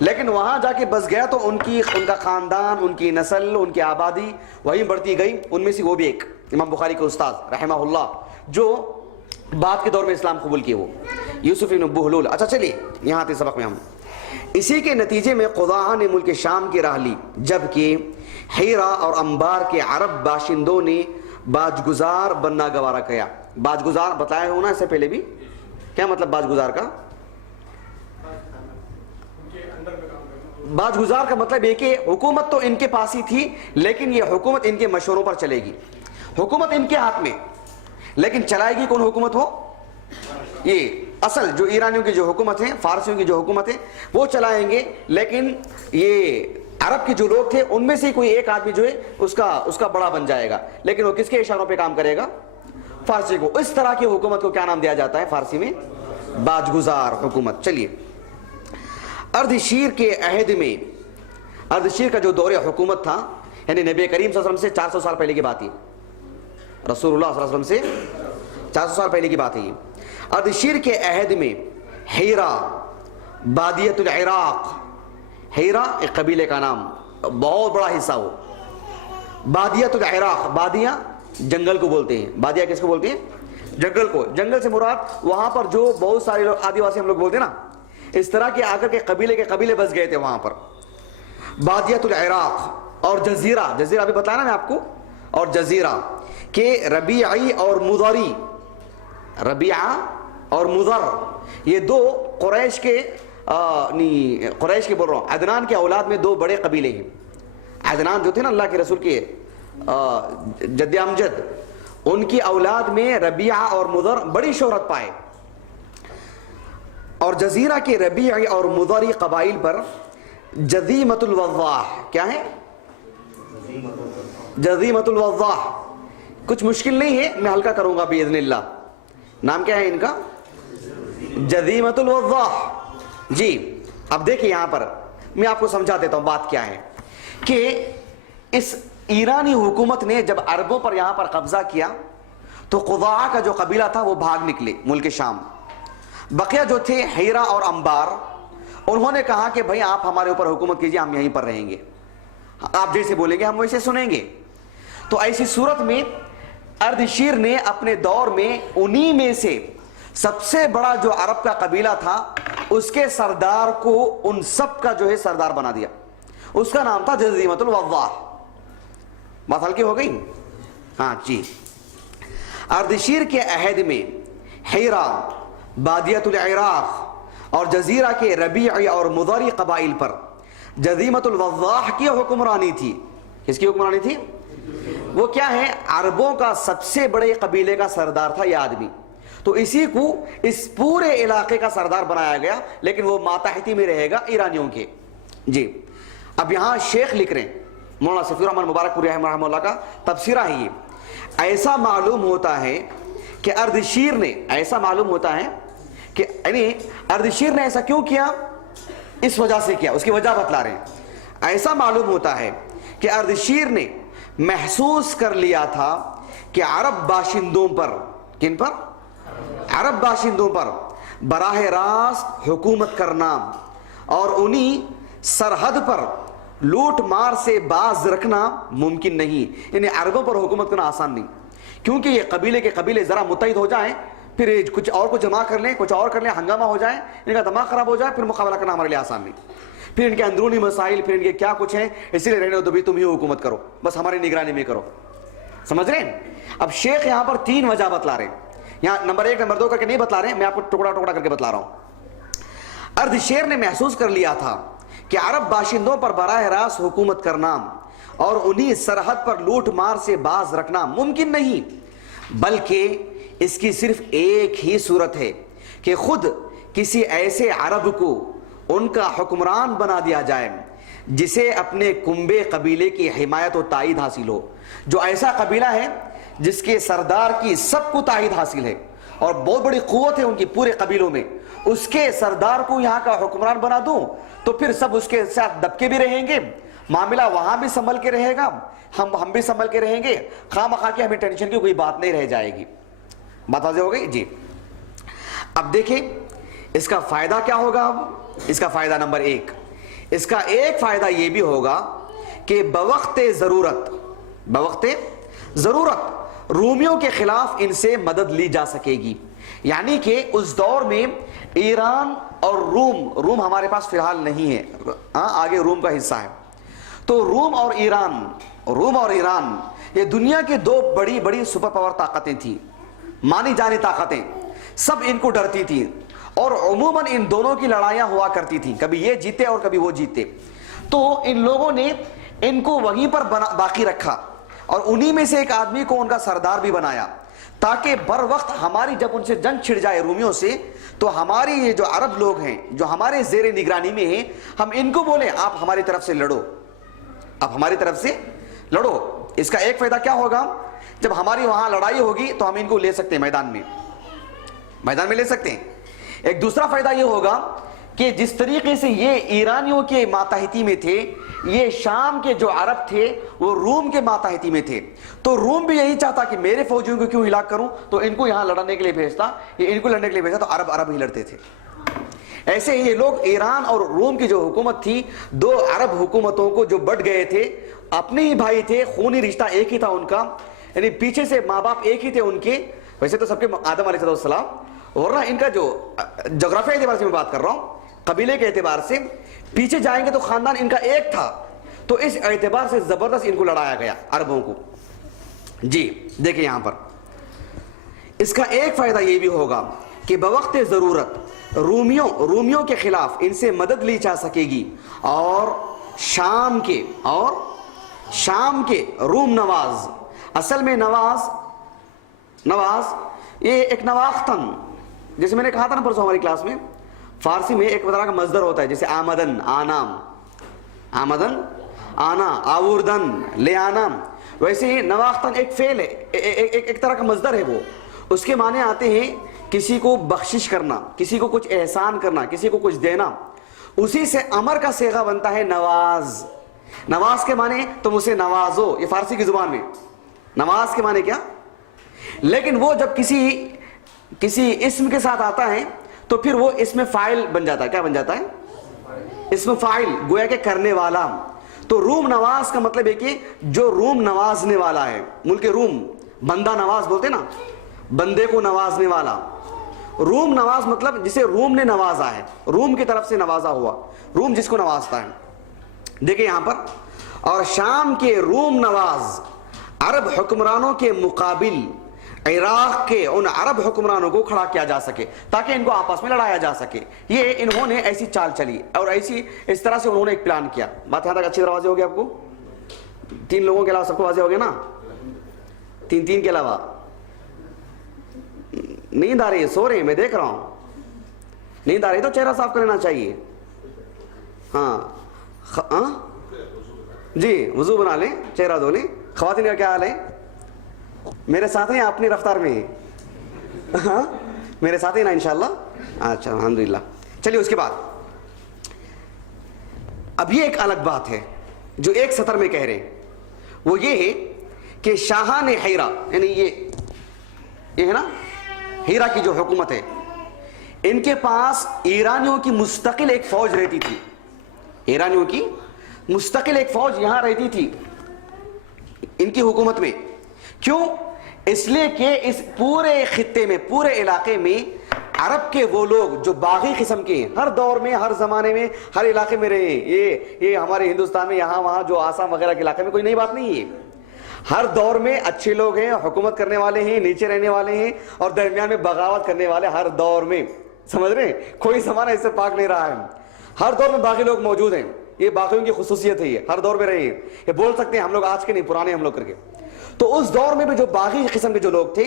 لیکن وہاں جا کے بس گیا تو ان کا خاندان، ان کی نسل، ان کی آبادی وہیں بڑھتی گئی. ان میں سے وہ بھی ایک امام بخاری کے استاد رحمہ اللہ جو بعد کے دور میں اسلام قبول کیے، وہ یوسف بن بہلول. اچھا چلیے یہاں آتے سبق میں ہم. اسی کے نتیجے میں قضاء نے ملک شام کی راہ لی، جبکہ حیرہ اور انبار کے عرب باشندوں نے باجگزار بننا گوارا کیا. باجگزار بتایا ہونا اس سے پہلے بھی، کیا مطلب باجگزار کا؟ باجگزار کا مطلب یہ کہ حکومت تو ان کے پاس ہی تھی، لیکن یہ حکومت ان کے مشوروں پر چلے گی. حکومت ان کے ہاتھ میں، لیکن چلائے گی کون حکومت؟ ہو یہ اصل جو ایرانیوں کی جو حکومت ہے، فارسیوں کی جو حکومت ہے وہ چلائیں گے. لیکن یہ عرب کے جو لوگ تھے ان میں سے کوئی ایک آدمی جو ہے اس کا بڑا بن جائے گا، لیکن وہ کس کے اشاروں پہ کام کرے گا؟ فارسی کو. اس طرح کی حکومت کو کیا نام دیا جاتا ہے فارسی میں؟ باجگزار حکومت. چلیے اردشیر کے عہد میں، اردشیر کا جو دور حکومت تھا، یعنی نبی کریم صلی اللہ علیہ وسلم سے 400 سال پہلے کی بات ہے، رسول اللہ صلی اللہ علیہ وسلم سے 400 سال پہلے کی بات ہے. اردشیر کے عہد میں حیرہ، بادیت العراق، حیرہ ایک قبیلے کا نام، بہت بڑا حصہ ہو. بادیت العراق، بادیہ جنگل کو بولتے ہیں. بادیہ کس کو بولتے ہیں؟ جنگل کو. جنگل سے مراد وہاں پر جو بہت سارے لوگ آدیواسی ہم لوگ بولتے ہیں نا، اس طرح کے آ کر کے قبیلے بس گئے تھے وہاں پر. بادیت العراق اور جزیرہ، جزیرہ بھی بتایا نا میں آپ کو، اور جزیرہ کہ ربیعی اور مضری، ربیعہ اور مضر یہ دو قریش کے بول رہا ہوں، عدنان کے اولاد میں دو بڑے قبیلے ہیں. عدنان جو تھے نا اللہ کے رسول کے جد امجد، ان کی اولاد میں ربیعہ اور مضر بڑی شہرت پائے. اور جزیرہ کے ربیعی اور مضری قبائل پر جذیمۃ الوضاح، کیا ہے؟ جذیمۃ الوضاح. کچھ مشکل نہیں ہے، میں ہلکا کروں گا باذن اللہ. نام کیا ہے ان کا؟ جذیمۃ الوضاح. جی اب دیکھیں یہاں پر میں آپ کو سمجھا دیتا ہوں بات کیا ہے. کہ اس ایرانی حکومت نے جب عربوں پر یہاں پر قبضہ کیا تو قضاء کا جو قبیلہ تھا وہ بھاگ نکلے ملک شام. بقیہ جو تھے حیرہ اور انبار، انہوں نے کہا کہ بھائی آپ ہمارے اوپر حکومت کیجئے، ہم یہیں پر رہیں گے، آپ جیسے بولیں گے ہم ویسے سنیں گے. تو ایسی صورت میں اردشیر نے اپنے دور میں انہی میں سے سب سے بڑا جو عرب کا قبیلہ تھا اس کے سردار کو ان سب کا جو ہے سردار بنا دیا. اس کا نام تھا جذیمۃ الوضاح. بات ہلکی ہو گئی؟ ہاں جی. اردشیر کے عہد میں حیرہ، بادیت العراق اور جزیرہ کے ربیعی اور مضری قبائل پر جذیمۃ الوضاح کی حکمرانی تھی. کس کی حکمرانی تھی؟ وہ کیا ہے؟ عربوں کا سب سے بڑے قبیلے کا سردار تھا یہ آدمی. تو اسی کو اس پورے علاقے کا سردار بنایا گیا، لیکن وہ ماتحتی میں رہے گا ایرانیوں کے. جی اب یہاں شیخ لکھ رہے ہیں، مولانا صفی الرحمن مبارک پوری رحمہ اللہ کا تبصرہ ہے یہ. ایسا معلوم ہوتا ہے کہ اردشیر نے، ایسا معلوم ہوتا ہے کہ یعنی اردشیر نے ایسا کیوں کیا، اس وجہ سے کیا، اس کی وجہ بتلا رہے ہیں. ایسا معلوم ہوتا ہے کہ اردشیر نے محسوس کر لیا تھا کہ عرب باشندوں پر، کن پر؟ عرب باشندوں پر براہ راست حکومت کرنا اور انہی سرحد پر لوٹ مار سے باز رکھنا ممکن نہیں. یعنی عربوں پر حکومت کرنا آسان نہیں، کیونکہ یہ قبیلے کے قبیلے ذرا متحد ہو جائیں، پھر کچھ اور کو جمع کر لیں، کچھ اور کر لیں، ہنگامہ ہو جائے، ان کا دماغ خراب ہو جائے، پھر مقابلہ کرنا ہمارے لیے آسان نہیں. پھر ان کے اندرونی مسائل، پھر ان کے کیا کچھ ہیں، اسی لیے رہنے دو بھی، تم ہی حکومت کرو، بس ہماری نگرانی میں کرو. سمجھ رہے ہیں؟ اب شیخ یہاں پر 3 وجہ بتلا رہے ہیں. یہاں نمبر 1 نمبر 2 کر کے نہیں بتلا رہے ہیں، میں آپ کو ٹکڑا ٹکڑا کر کے بتلا رہا ہوں. اردشیر نے محسوس کر لیا تھا کہ عرب باشندوں پر براہ راست حکومت کرنا اور انہی سرحد پر لوٹ مار سے باز رکھنا ممکن نہیں، بلکہ اس کی صرف ایک ہی صورت ہے کہ خود کسی ایسے عرب کو ان کا حکمران بنا دیا جائے جسے اپنے کنبے قبیلے کی حمایت و تائید حاصل ہو. جو ایسا قبیلہ ہے جس کے سردار کی سب کو تائید حاصل ہے اور بہت بڑی قوت ہے ان کی پورے قبیلوں میں، اس کے سردار کو یہاں کا حکمران بنا دوں تو پھر سب اس کے ساتھ دبکے بھی رہیں گے، معاملہ وہاں بھی سنبھل کے رہے گا، ہم بھی سنبھل کے رہیں گے، خواہ مخواہ کے ہمیں ٹینشن کی کوئی بات نہیں رہ جائے گی. بات واضح ہو گئی؟ جی اب دیکھیں اس کا فائدہ کیا ہوگا. اب اس کا فائدہ نمبر 1 اس کا ایک فائدہ یہ بھی ہوگا کہ بوقت ضرورت رومیوں کے خلاف ان سے مدد لی جا سکے گی. یعنی کہ اس دور میں ایران اور روم ہمارے پاس فی الحال نہیں ہے, آگے روم کا حصہ ہے. تو روم اور ایران یہ دنیا کے دو بڑی بڑی سپر پاور طاقتیں تھیں, مانی جانی طاقتیں, سب ان کو ڈرتی تھیں, اور عموماً ان دونوں کی لڑائیاں ہوا کرتی تھیں, کبھی یہ جیتے اور کبھی وہ جیتے. تو ان لوگوں نے ان کو وہیں پر باقی رکھا, اور انہی میں سے ایک آدمی کو ان کا سردار بھی بنایا, تاکہ بر وقت ہماری جب ان سے جنگ چھڑ جائے رومیوں سے, تو ہماری یہ جو عرب لوگ ہیں جو ہمارے زیر نگرانی میں ہیں, ہم ان کو بولیں آپ ہماری طرف سے لڑو. اس کا ایک فائدہ کیا ہوگا, جب ہماری وہاں لڑائی ہوگی تو ہم ان کو لے سکتے ہیں میدان میں لے سکتے ہیں. ایک دوسرا فائدہ یہ ہوگا کہ جس طریقے سے یہ ایرانیوں کے ماتحتی میں تھے, یہ شام کے جو عرب تھے وہ روم کے ماتحتی میں تھے, تو روم بھی یہی چاہتا کہ میرے فوجیوں کو کیوں ہلاک کروں, تو ان کو یہاں لڑنے کے لیے بھیجتا, یہ ان کو لڑنے کے لیے بھیجتا, تو عرب ہی لڑتے تھے. ایسے ہی یہ لوگ ایران اور روم کی جو حکومت تھی, دو عرب حکومتوں کو جو بٹ گئے تھے, اپنے ہی بھائی تھے, خونی رشتہ ایک ہی تھا ان کا, یعنی پیچھے سے ماں باپ ایک ہی تھے ان کے, ویسے تو سب کے آدم علیہ السلام, ورنہ ان کا جو جغرافیہ اعتبار سے میں بات کر رہا ہوں, قبیلے کے اعتبار سے پیچھے جائیں گے تو خاندان ان کا ایک تھا, تو اس اعتبار سے زبردست ان کو لڑایا گیا عربوں کو. جی دیکھیں یہاں پر اس کا ایک فائدہ یہ بھی ہوگا کہ بوقت ضرورت رومیوں کے خلاف ان سے مدد لی جا سکے گی, اور شام کے روم نواز, اصل میں نواز یہ ایک نواختن, جیسے میں نے کہا تھا نا پرسوں ہماری کلاس میں, فارسی میں ایک طرح کا مصدر ہوتا ہے, جیسے آمدن آنا, آوردن لے آنا, ویسے ہی نواختن ایک فعل ہے, ایک طرح کا مصدر ہے. وہ اس کے معنی آتے ہیں کسی کو بخشش کرنا, کسی کو کچھ احسان کرنا, کسی کو کچھ دینا. اسی سے امر کا صیغہ بنتا ہے نواز کے معنی تم اسے نوازو, یہ فارسی کی زبان میں نواز کے معنی کیا. لیکن وہ جب کسی اسم کے ساتھ آتا ہے تو پھر وہ اسم فاعل بن جاتا ہے. کیا بن جاتا ہے؟ اسم فاعل, گویا کہ کرنے والا. تو روم نواز کا مطلب ہے کہ جو روم نوازنے والا ہے, ملک روم بندہ نواز بولتے نا, بندے کو نوازنے والا. روم نواز مطلب جسے روم نے نوازا ہے, روم کی طرف سے نوازا ہوا, روم جس کو نوازتا ہے. دیکھیں یہاں پر, اور شام کے روم نواز عرب حکمرانوں کے مقابل عراق کے ان عرب حکمرانوں کو کھڑا کیا جا سکے, تاکہ ان کو آپس میں لڑایا جا سکے. یہ انہوں نے ایسی چال چلی اور اس طرح سے انہوں نے ایک پلان کیا. بات یہاں تک اچھی طرح واضح ہو گیا آپ کو؟ 3 لوگوں کے علاوہ سب کو واضح ہو گیا نا؟ 3 کے علاوہ نیند آ رہی ہے, سو رہے ہیں, میں دیکھ رہا ہوں. نیند آ رہی تو چہرہ صاف کر لینا چاہیے. ہاں جی, وضو بنا لیں, چہرہ دھو لیں. خواتین کا کیا حال ہے؟ میرے ساتھ ہیں اپنی رفتار میں؟ ہاں میرے ساتھ ہیں نا انشاءاللہ. اچھا الحمدللہ. چلیے اس کے بعد اب یہ ایک الگ بات ہے جو ایک سطر میں کہہ رہے ہیں, وہ یہ ہے کہ شاہان ہیرا, یعنی یہ ہے نا ہیرا کی جو حکومت ہے, ان کے پاس ایرانیوں کی مستقل ایک فوج رہتی تھی. ایرانیوں کی مستقل ایک فوج یہاں رہتی تھی ان کی حکومت میں. کیوں؟ اس لیے کہ اس پورے خطے میں, پورے علاقے میں عرب کے وہ لوگ جو باغی قسم کے ہیں, ہر دور میں, ہر زمانے میں, ہر علاقے میں رہے ہیں. یہ ہمارے ہندوستان میں یہاں وہاں جو آسام وغیرہ کے علاقے میں کوئی نئی بات نہیں ہے. ہر دور میں اچھے لوگ ہیں, حکومت کرنے والے ہیں, نیچے رہنے والے ہیں, اور درمیان میں بغاوت کرنے والے ہر دور میں. سمجھ رہے ہیں؟ کوئی زمانہ اس سے پاک نہیں رہا ہے. ہر دور میں باغی لوگ موجود ہیں. یہ باغیوں کی خصوصیت ہے, یہ ہر دور میں رہے ہیں. یہ بول سکتے ہیں ہم لوگ آج کے نہیں, پرانے ہم لوگ کر کے. تو اس دور میں بھی جو باغی قسم کے جو لوگ تھے,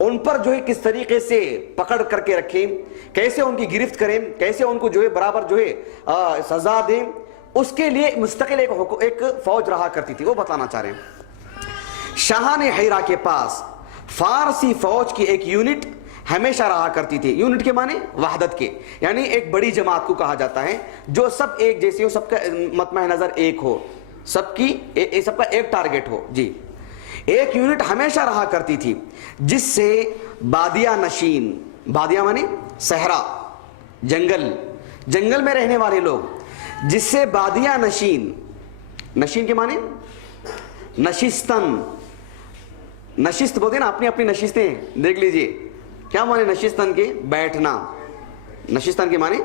ان پر جو ہے کس طریقے سے پکڑ کر کے رکھیں, کیسے ان کی گرفت کریں, کیسے ان کو جو ہے برابر جو ہے سزا دیں, اس کے لیے مستقل ایک فوج رہا کرتی تھی. وہ بتانا چاہ رہے ہیں. شاہان ہیرا کے پاس فارسی فوج کی ایک یونٹ ہمیشہ رہا کرتی تھی. یونٹ کے معنی وحدت کے, یعنی ایک بڑی جماعت کو کہا جاتا ہے جو سب ایک جیسی ہو, سب کا مطمع نظر ایک ہو, سب کا ایک ٹارگٹ ہو. جی, ایک یونٹ ہمیشہ رہا کرتی تھی جس سے بادیہ نشین, بادیہ معنی صحرا, جنگل میں رہنے والے لوگ, جس سے بادیہ نشین، نشین کے معنی نشستن، نشست بولتے ہیں نا، اپنی اپنی نشستیں دیکھ لیجئے کیا معنی نشستن کے؟ بیٹھنا، نشستن کے معنی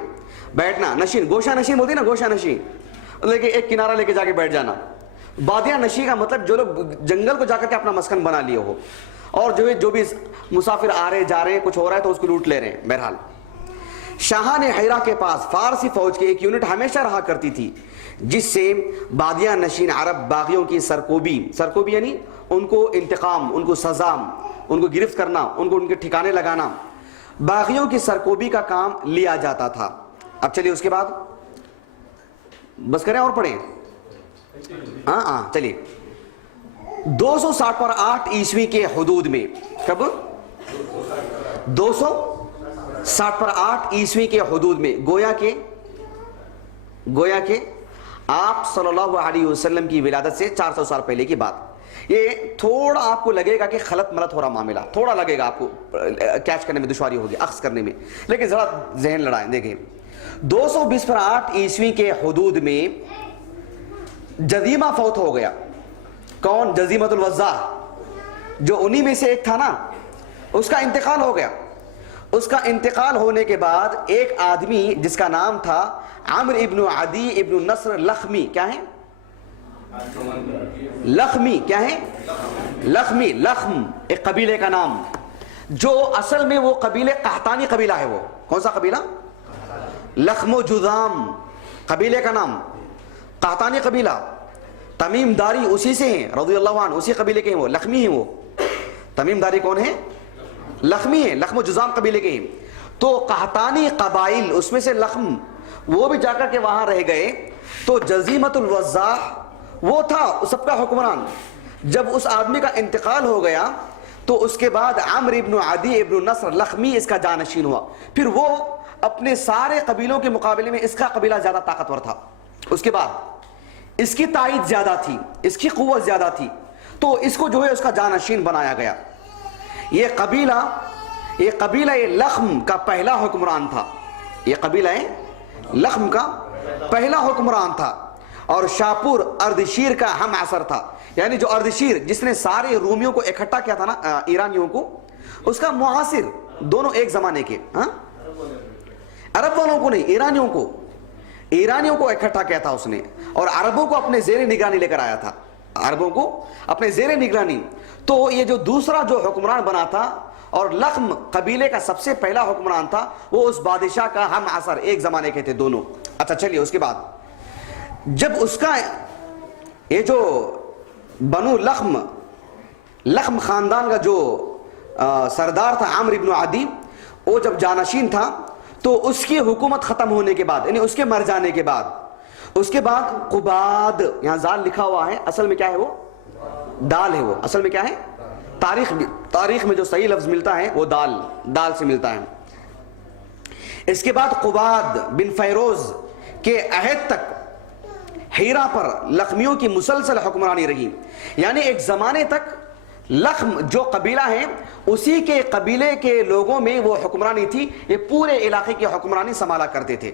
بیٹھنا. نشین گوشہ نشین بولتے ہیں نا، گوشہ نشین لیکن ایک کنارہ لے کے جا کے بیٹھ جانا. بادیہ نشی کا مطلب جو لوگ جنگل کو جا کر کے اپنا مسکن بنا لیے ہو، اور جو بھی مسافر آ رہے جا رہے ہیں، کچھ ہو رہا ہے تو اس کو لوٹ لے رہے ہیں. بہرحال شاہان حیرا کے پاس فارسی فوج کی ایک یونٹ ہمیشہ رہا کرتی تھی جس سے بادیہ نشین عرب باغیوں کی سرکوبی یعنی ان کو انتقام، ان کو سزا، ان کو گرفت کرنا، ان کو ان کے ٹھکانے لگانا، باغیوں کی سرکوبی کا کام لیا جاتا تھا. اب چلیے اس کے بعد بس کریں اور پڑھیں. ہاں چلیے. 260 عیسوی کے حدود میں، کب؟ 260 عیسوی کے حدود میں، گویا کہ آپ صلی اللہ علیہ وسلم کی ولادت سے 400 سال پہلے کی بات. یہ تھوڑا آپ کو لگے گا کہ خلط ملط ہو رہا معاملہ، تھوڑا لگے گا آپ کو کیچ کرنے میں دشواری ہوگی، اخذ کرنے میں، لیکن ذرا ذہن لڑائیں. دیکھیں 228 عیسوی کے حدود میں جزیمہ فوت ہو گیا. کون؟ جزیمۃ الوضاح، جو انہی میں سے ایک تھا نا، اس کا انتقال ہو گیا. اس کا انتقال ہونے کے بعد ایک آدمی جس کا نام تھا عمرو ابن عدی ابن نصر لخمی، کیا ہے؟ لخمی، کیا ہے؟ لخمی، لخم ایک قبیلے کا نام، جو اصل میں وہ قبیلے قحطانی قبیلہ ہے. وہ کون سا قبیلہ؟ لخم و جذام قبیلے کا نام، قحطانی قبیلہ. تمیم داری اسی سے ہیں رضی اللہ عنہ، اسی قبیلے کے ہیں، وہ لخمی ہیں. وہ تمیم داری کون ہے؟ لخمی ہیں، لخم و جذام قبیلے کے ہیں. تو قحطانی قبائل اس میں سے لخم وہ بھی جا کر کے وہاں رہ گئے. تو جزیمۃ الوضاح وہ تھا سب کا حکمران. جب اس آدمی کا انتقال ہو گیا تو اس کے بعد عمرو ابن عدی ابن نصر لخمی اس کا جانشین ہوا. پھر وہ اپنے سارے قبیلوں کے مقابلے میں اس کا قبیلہ زیادہ طاقتور تھا. اس کے بعد اس کی تائید زیادہ تھی، اس کی قوت زیادہ تھی، تو اس کو جو ہے اس کا جانشین بنایا گیا. یہ قبیلہ لخم کا پہلا حکمران تھا. یہ قبیلہ لخم کا پہلا حکمران تھا. اور شاپور اردشیر کا ہم عصر تھا، یعنی جو اردشیر جس نے سارے رومیوں کو اکٹھا کیا تھا نا، ایرانیوں کو، اس کا معاصر، دونوں ایک زمانے کے. عرب والوں کو نہیں، ایرانیوں کو اکٹھا کیا تھا اس نے، اور عربوں کو اپنے زیر نگرانی لے کر آیا تھا، عربوں کو اپنے زیر نگرانی. تو یہ جو دوسرا جو حکمران بنا تھا اور لخم قبیلے کا سب سے پہلا حکمران تھا، وہ اس بادشاہ کا ہم عصر، ایک زمانے کے تھے دونوں. اچھا چلیے اس کے بعد جب اس کا یہ جو بنو لخم خاندان کا جو سردار تھا عمرو ابن عدی، وہ جب جانشین تھا تو اس کی حکومت ختم ہونے کے بعد، یعنی اس کے مر جانے کے بعد، اس کے بعد قباد، یہاں زال لکھا ہوا ہے، اصل میں کیا ہے؟ وہ دال ہے. وہ اصل میں کیا ہے؟ تاریخ میں جو صحیح لفظ ملتا ہے وہ دال سے ملتا ہے. اس کے بعد قباد بن فیروز کے عہد تک ہیرا پر لخمیوں کی مسلسل حکمرانی رہی. یعنی ایک زمانے تک لخم جو قبیلہ ہے اسی کے قبیلے کے لوگوں میں وہ حکمرانی تھی، یہ پورے علاقے کی حکمرانی سنبھالا کرتے تھے.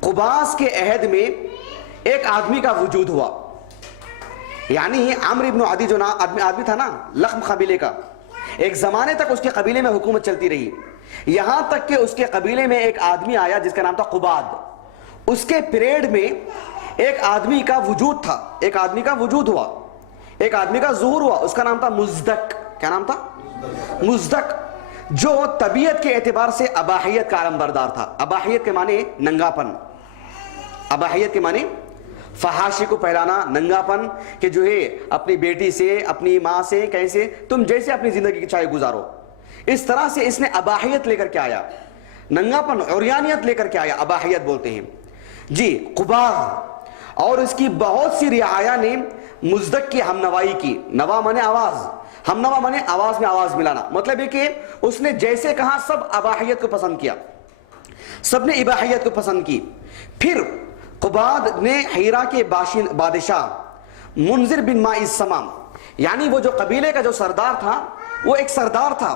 قباس کے عہد میں ایک آدمی کا وجود ہوا، یعنی عمرو ابن عدی جو آدمی تھا نا لخم قبیلے کا، ایک زمانے تک اس کے قبیلے میں حکومت چلتی رہی، یہاں تک کہ اس کے قبیلے میں ایک آدمی آیا جس کا نام تھا قباد. اس کے پیریڈ میں ایک آدمی کا وجود تھا، ایک آدمی کا وجود ہوا، ایک آدمی کا ظہور ہوا، اس کا نام تھا مزدک. کیا نام تھا؟ مزدک، جو طبیعت کے اعتبار سے اباحیت کا علم بردار تھا. اباحیت کے معنی ننگا پن، اباحیت کے معنی فحاشی کو پھیلانا، ننگا پن، کہ جو ہے اپنی بیٹی سے، اپنی ماں سے، کیسے تم جیسے اپنی زندگی کی چاہے گزارو، اس طرح سے اس نے اباحیت لے کر کے آیا، ننگا پن، عریانیت لے کر کے آیا، اباحیت بولتے ہیں جی. قباد اور اس کی بہت سی رعایا نے مزدک کی ہم نوائی کی. نوا مانے آواز، ہم نوا مانے آواز میں آواز ملانا. مطلب ہے کہ اس نے جیسے کہا سب اباحیت کو پسند کیا، سب نے اباحیت کو پسند کی. پھر قباد نے ہیرا کے بادشاہ منذر بن مائی سمام، یعنی وہ جو قبیلے کا جو سردار تھا، وہ ایک سردار تھا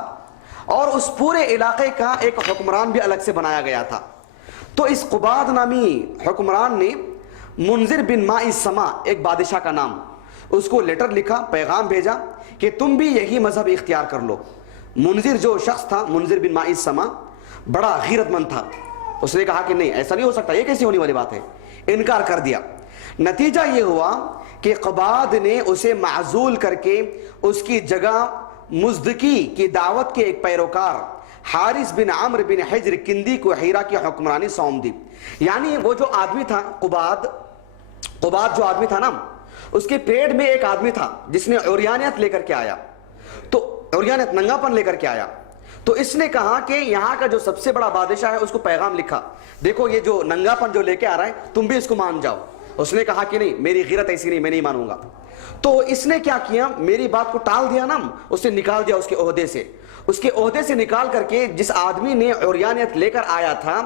اور اس پورے علاقے کا ایک حکمران بھی الگ سے بنایا گیا تھا. تو اس قباد نامی حکمران نے منذر بن ماء سما ایک بادشاہ کا نام, اس کو لیٹر لکھا, پیغام بھیجا کہ تم بھی یہی مذہب اختیار کر لو. منذر جو شخص تھا, منذر بن ماء سما, بڑا غیرت مند تھا. اس نے کہا کہ نہیں, ایسا نہیں ہو سکتا, یہ کیسی ہونے والی بات ہے, انکار کر دیا. نتیجہ یہ ہوا کہ قباد نے اسے معزول کر کے اس کی جگہ مزدکی کی دعوت کے ایک پیروکار حارث بن عمرو بن حجر کندی کو حیرہ کی حکمرانی سونپ دی. یعنی وہ جو آدمی تھا قباد جو آدمی تھا نا, اس کے پیٹ میں ایک آدمی تھا جس نے عریانیت لے کر کے آیا, تو عریانیت ننگا پن لے کر کے آیا. تو اس نے کہا کہ یہاں کا جو سب سے بڑا بادشاہ ہے اس کو پیغام لکھا, دیکھو یہ جو ننگا پن جو لے کے آ رہا ہے تم بھی اس کو مان جاؤ. اس نے کہا کہ نہیں, میری غیرت ایسی نہیں, میں نہیں مانوں گا. تو اس نے کیا کیا, میری بات کو ٹال دیا نا, اسے نکال دیا اس کے عہدے سے. اس کے عہدے سے نکال کر کے جس آدمی نے عریانیت لے کر آیا تھا,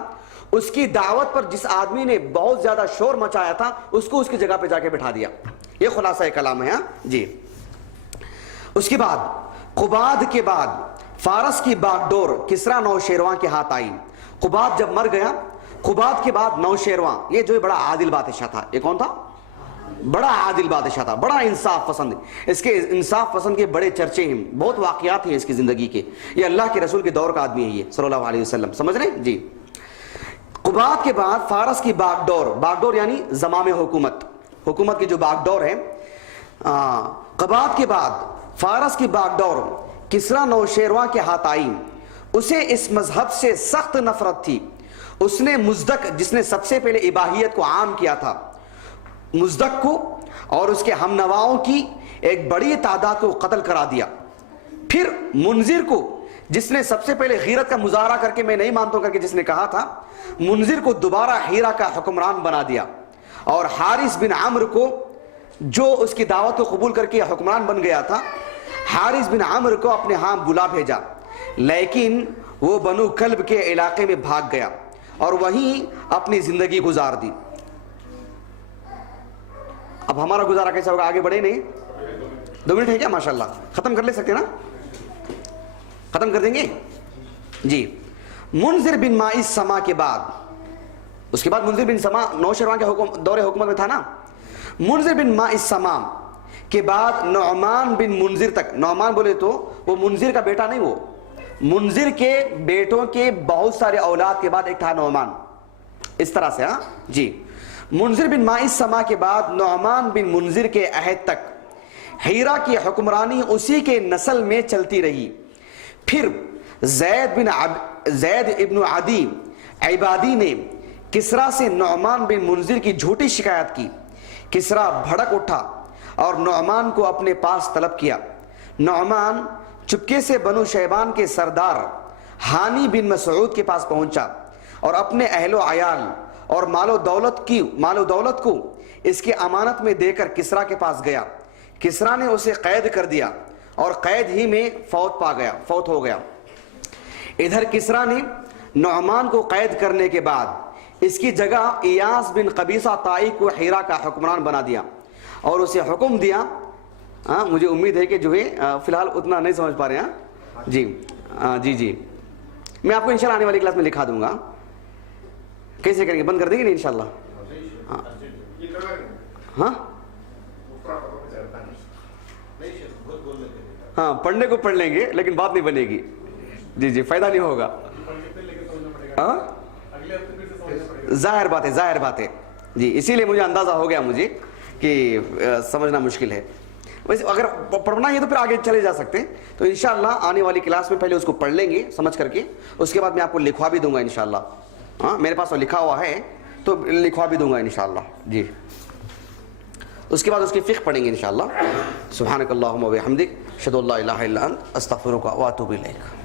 اس کی دعوت پر جس آدمی نے بہت زیادہ شور مچایا تھا, اس کو اس کی جگہ پہ جا کے بٹھا دیا. یہ خلاصہ کلام ہے جی. اس کے بعد قباد کے بعد فارس کی باغ ڈور کسرا نوشیرواں کے ہاتھ آئی. قباد جب مر گیا, قباد کے بعد نوشیرواں, یہ جو بڑا عادل بادشاہ تھا. یہ کون تھا؟ بڑا عادل بادشاہ تھا, بڑا انصاف پسند. اس کے انصاف پسند کے بڑے چرچے ہیں, بہت واقعات ہیں اس کی زندگی کے. یہ اللہ کے رسول کے دور کا آدمی ہے یہ صلی اللہ علیہ وسلم, سمجھ رہے ہیں جی. قباد کے بعد فارس کی باغ ڈور یعنی زمام حکومت کی جو باغ ڈور ہے. قباد کے بعد فارس کی باغ ڈور کسرا نوشیرواں کے ہاتھ آئی. اسے اس مذہب سے سخت نفرت تھی. اس نے مزدک, جس نے سب سے پہلے اباہیت کو عام کیا تھا, مزدک کو اور اس کے ہم نواؤں کی ایک بڑی تعداد کو قتل کرا دیا. پھر منذر کو, جس نے سب سے پہلے غیرت کا مظاہرہ کر کے میں نہیں مانتا کر کے جس نے کہا تھا, منذر کو دوبارہ حیرہ کا حکمران بنا دیا. اور حارث بن عمرو کو, جو اس کی دعوت کو قبول کر کے حکمران بن گیا تھا, حارث بن عمرو کو اپنے ہاں بلا بھیجا, لیکن وہ بنو کلب کے علاقے میں بھاگ گیا اور وہیں اپنی زندگی گزار دی. اب ہمارا گزارا کیسا ہوگا, آگے بڑھے نہیں, 2 منٹ ہے کیا؟ ماشاءاللہ ختم کر لے سکتے نا, ختم کر دیں گے جی. منذر بن ماء سما کے بعد, اس کے بعد منذر بن سما نوشیرواں کے دور حکومت میں تھا نا. منذر بن ماء سما کے بعد نعمان بن منذر تک. نعمان بولے تو وہ منذر کا بیٹا نہیں, وہ منذر کے بیٹوں کے بہت سارے اولاد کے بعد ایک تھا نعمان, اس طرح سے ہاں جی. منذر بن ماء سما کے بعد نعمان بن منذر کے عہد تک حیرہ کی حکمرانی اسی کے نسل میں چلتی رہی. پھر زید ابن عدی عبادی نے کسرا سے نعمان بن منذر کی جھوٹی شکایت کی. کسرا بھڑک اٹھا اور نعمان کو اپنے پاس طلب کیا. نعمان چپکے سے بنو شیبان کے سردار ہانی بن مسعود کے پاس پہنچا اور اپنے اہل و عیال اور مال و دولت کو اس کی امانت میں دے کر کسرا کے پاس گیا. کسرا نے اسے قید کر دیا اور قید ہی میں فوت ہو گیا. ادھر کسرا نے نعمان کو قید کرنے کے بعد اس کی جگہ ایاس بن قبیصہ طائی کو حیرہ کا حکمران بنا دیا اور اسے حکم دیا. مجھے امید ہے کہ جو ہے فی الحال اتنا نہیں سمجھ پا رہے ہیں جی. میں آپ کو انشاءاللہ آنے والی کلاس میں لکھا دوں گا کیسے کریں گے, بند کر دیں گے نہیں انشاءاللہ. ہاں پڑھنے کو پڑھ لیں گے لیکن بات نہیں بنے گی جی, فائدہ نہیں ہوگا. ظاہر بات ہے جی, اسی لیے مجھے اندازہ ہو گیا مجھے کہ سمجھنا مشکل ہے. ویسے اگر پڑھنا ہے تو پھر آگے چلے جا سکتے ہیں. تو انشاءاللہ آنے والی کلاس میں پہلے اس کو پڑھ لیں گے سمجھ کر کے, اس کے بعد میں آپ کو لکھوا بھی دوں گا انشاءاللہ. میرے پاس وہ لکھا ہوا ہے تو لکھوا بھی دوں گا انشاءاللہ جی. اس کے بعد اس کی فقہ پڑھیں گے انشاءاللہ. سبحانک اللہم و بحمدک اشہد ان لا الہ الا انت استغفرک و اتوب الیک.